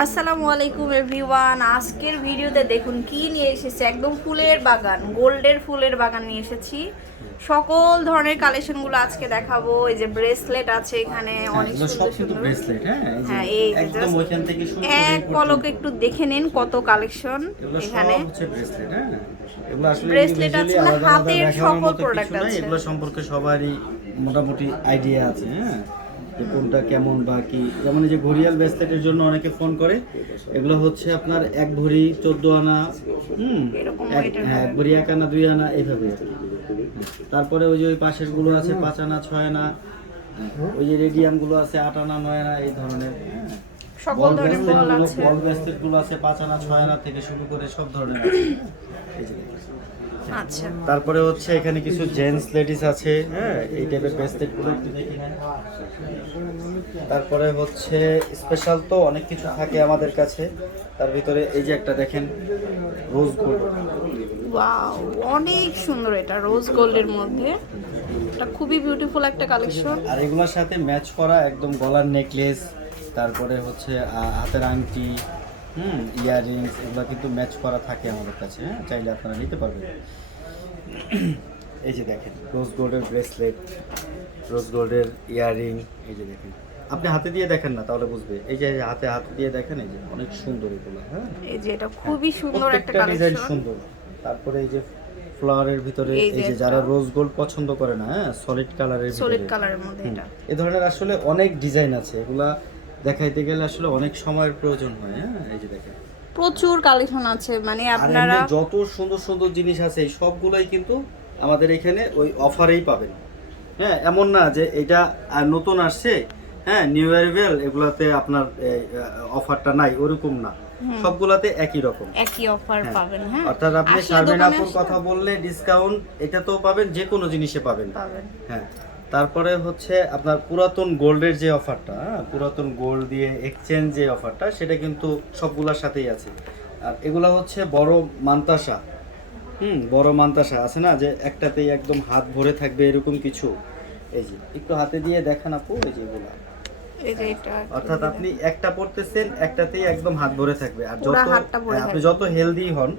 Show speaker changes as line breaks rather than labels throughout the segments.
আসসালামু আলাইকুম এভরিওয়ান। আজকের ভিডিওতে দেখুন কি নিয়ে এসেছি? একদম ফুলের বাগান গোল্ডের ফুলের বাগান নিয়ে এসেছি। সকল ধরনের কালেকশনগুলো আজকে দেখাবো। এই যে ব্রেসলেট আছে এখানে অনেক
সব কিন্তু ব্রেসলেট হ্যাঁ এই যে
হ্যাঁ এক পলক একটু দেখে নিন কত কালেকশন এখানে।
ব্রেসলেট হ্যাঁ। এগুলো আসলে
Bracelet আছে হাতের সকল
নয়,
আছে।
এগুলো সম্পর্কে সবারই মোটামুটি আইডিয়া আছে হ্যাঁ। কোনটা কেমন বা কি? যেমন এই যে ঘড়িয়াল ব্রেসলেটের জন্য অনেকে ফোন করে এগুলো হচ্ছে আপনার এক ভরি চোদ্দ আনা হুম এক হ্যাঁ এক ভরি এক আনা দুই আনা এইভাবে তারপরে ওই যে ওই পাশেরগুলো আছে পাঁচ আনা ছয় আনা ওই যে রেডিয়ামগুলো আছে আট আনা নয় আনা এই ধরনের হ্যাঁ।
সকল ধরনের বল আছে।
বল ব্রেসলেটগুলো আছে পাঁচ আনা ছয় আনা থেকে শুরু করে সব ধরনের আছে।
আচ্ছা।
তারপরে হচ্ছে এখানে কিছু জেন্টস লেডিস আছে হ্যাঁ এই টাইপের ব্রেসলেটগুলো। তারপরে হচ্ছে স্পেশাল তো অনেক কিছু থাকে আমাদের কাছে। তার ভিতরে এই যে একটা দেখেন রোজ গোল্ড
ওয়াও অনেক সুন্দর এটা রোজ গোল্ডের মধ্যে। এটা খুবই বিউটিফুল একটা কালেকশন
আর এগুলোর সাথে ম্যাচ করা একদম গলার নেকলেস তারপরে হচ্ছে হাতের আংটি হুম ইয়াররিংস এগুলো কিন্তু ম্যাচ করা থাকে আমাদের কাছে হ্যাঁ চাইলে আপনারা নিতে পারবেন। এই যে দেখেন রোজ গোল্ডের ব্রেসলেট রোজ গোল্ডের ইয়াররিং এই যে দেখেন। আপনি হাতে দিয়ে দেখেন না তাহলে বুঝবে। এই যে হাতে হাতে দিয়ে দেখেন এই যে অনেক সুন্দর এগুলো হ্যাঁ।
এই যে এটা খুবই সুন্দর একটা কালেকশন।
সুন্দর। তারপরে এই যে ফ্লাওয়ারের ভিতরে
এই
এই
যে
যারা রোজ গোল্ড পছন্দ করে না হ্যাঁ সলিড কালারের
সলিড কালারের মধ্যে এটা।
এ ধরনের আসলে অনেক ডিজাইন আছে। এগুলা দেখাইতে গেলে আসলে অনেক সময়ের প্রয়োজন হয় হ্যাঁ? এই যে দেখেন।
প্রচুর কালেকশন আছে মানে আপনারা
যত সুন্দর সুন্দর জিনিস আছে এই সবগুলোই কিন্তু আমাদের এখানে ওই অফারেই পাবেন। হ্যাঁ এমন না যে এটা নতুন আসছে হ্যাঁ নিউ অ্যারিভেল এগুলাতে আপনার অফারটা নাই ওরকম না। সবগুলাতে একই রকম।
একই অফার
হ্যাঁ।
পাবেন হ্যাঁ।
অর্থাৎ আপনি শারমিন আপুর কথা বললে ডিসকাউন্ট এটা তো পাবেন যে কোনো জিনিসে পাবেন।
পাবেন।
হ্যাঁ। তারপরে হচ্ছে আপনার পুরাতন গোল্ডের যে অফারটা হ্যাঁ, পুরাতন গোল্ড দিয়ে এক্সচেঞ্জ যে অফারটা সেটা কিন্তু সবগুলোর সাথেই আছে। আর এগুলা হচ্ছে বড় মান্তাসা। হুম বড় মান্তাসা আছে না? যে একটাতেই একদম হাত ভরে থাকবে এরকম কিছু। এই যে একটু হাতে দিয়ে দেখান আপু এই যে এগুলা। অর্থাৎ আপনি একটা পড়তেছেন একটাতেই একদম হাত ভরে থাকবে। আর যত হ্যাঁ, আপনি যত হেলদি হন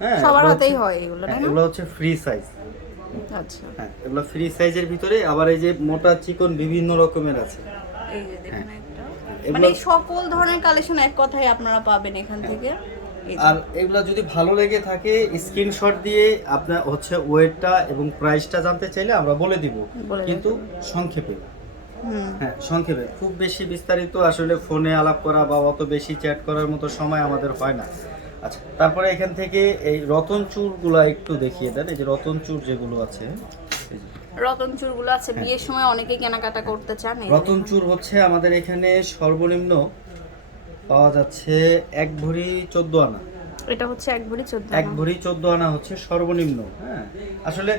হ্যাঁ
সবার হাতেই হয় এগুলো
হ্যাঁ, এগুলো হচ্ছে ফ্রি সাইজ
আচ্ছা।
হ্যাঁ এগুলো ফ্রি সাইজের ভিতরে আবার এই যে মোটা চিকন বিভিন্ন রকমের আছে।
এই যে দেখুন একটা। মানে সকল ধরনের কালেকশন এক কথায় আপনারা পাবেন এখান থেকে।
আর এগুলা যদি ভালো লেগে থাকে স্ক্রিনশট দিয়ে আপনার হচ্ছে ওয়েটটা এবং প্রাইসটা জানতে চাইলে আমরা বলে দিব। কিন্তু সংক্ষেপে। হ্যাঁ সংক্ষেপে। খুব বেশি বিস্তারিত আসলে ফোনে আলাপ করা বা অত বেশি চ্যাট করার মতো সময় আমাদের হয় না। আচ্ছা তারপরে এখান থেকে এই রতন চুরগুলা একটু দেখিয়ে দেন এই যে রতন চুর যেগুলো আছে।
রতন চুরগুলো আছে বিয়ের সময় অনেকেই কেনাকাটা করতে চান
রতন চুর হচ্ছে আমাদের এখানে সর্বনিম্ন পাওয়া যাচ্ছে এক ভরি চোদ্দ আনা।
এটা হচ্ছে এক ভরি চোদ্দ
এক ভরি চোদ্দ আনা হচ্ছে সর্বনিম্ন হ্যাঁ। আসলে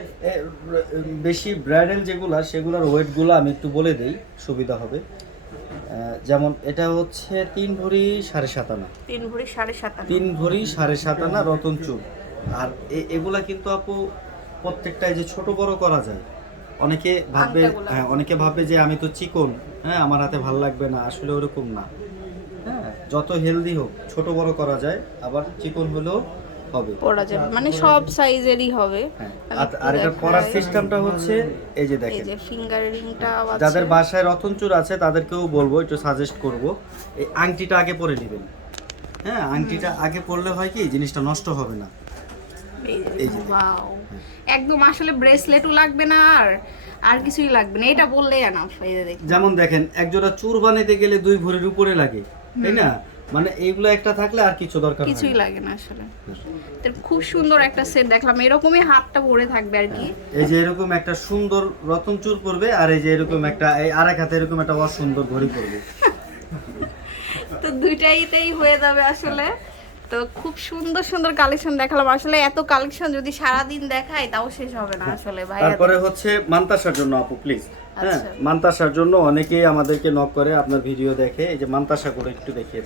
বেশি ব্রাইডাল যেগুলা সেগুলোর ওয়েটগুলো আমি একটু বলে দেই সুবিধা হবে। যেমন এটা হচ্ছে তিন ভরি সাড়ে সাত আনা।
তিন ভরি সাড়ে সাত আনা।
তিন ভরি সাড়ে সাত আনা রতন চুর আর এগুলা কিন্তু আপু প্রত্যেকটাই যে ছোট বড় করা যায়। অনেকে ভাববে হ্যাঁ অনেকে ভাববে যে আমি তো চিকন হ্যাঁ আমার হাতে ভালো লাগবে না আসলে ওরকম না। হ্যাঁ যত হেলদি হোক ছোট বড় করা যায় আবার চিকন হলেও হবে।
পড়া যাবে। মানে সব সাইজেরই হবে।
হ্যাঁ আর- এটা। পরার সিস্টেমটা হচ্ছে এই যে
এই যে ফিঙ্গার রিংটা
যাদের বাসায় রতনচুর আছে তাদেরকেও বলব একটু সাজেস্ট করব। এই আংটিটা আগে পরে নেবেন। হ্যাঁ আংটিটা আগে পরলে হয় কি জিনিসটা নষ্ট হবে না।
ওয়াও। একদম আসলে ব্রেসলেটও লাগবে না আর আর কিছুই লাগবে না। এটা বললেই দেখুন।
যেমন দেখেন একজোড়া চুর বানাইতে গেলে দুই ভরির উপরে লাগে তাই না? মানে এইগুলো একটা থাকলে আর কিছু দরকার হয়
কিছুই লাগে না আসলে। তো খুব সুন্দর একটা সেট দেখলাম এরকমই হাতটা পরে থাকবে আর কি।
এই যে এরকম একটা সুন্দর রতন চুর পরবে আর এই যে এরকম একটা এই আরেক হাতে এরকম একটা অসুন্দর ঘড়ি পরবে।
তো দুইটাইতেই হয়ে যাবে আসলে। তো খুব সুন্দর সুন্দর কালেকশন দেখালাম। আসলে এত কালেকশন যদি সারা দিন দেখাই তাও শেষ হবে না আসলে ভাই
তারপরে হচ্ছে মান্তাসার জন্য আপু প্লিজ হ্যাঁ
আচ্ছা।
মান্তাসার জন্য অনেকেই আমাদেরকে নক করে আপনার ভিডিও দেখে এই যে মান্তাসা করে একটু দেখিয়ে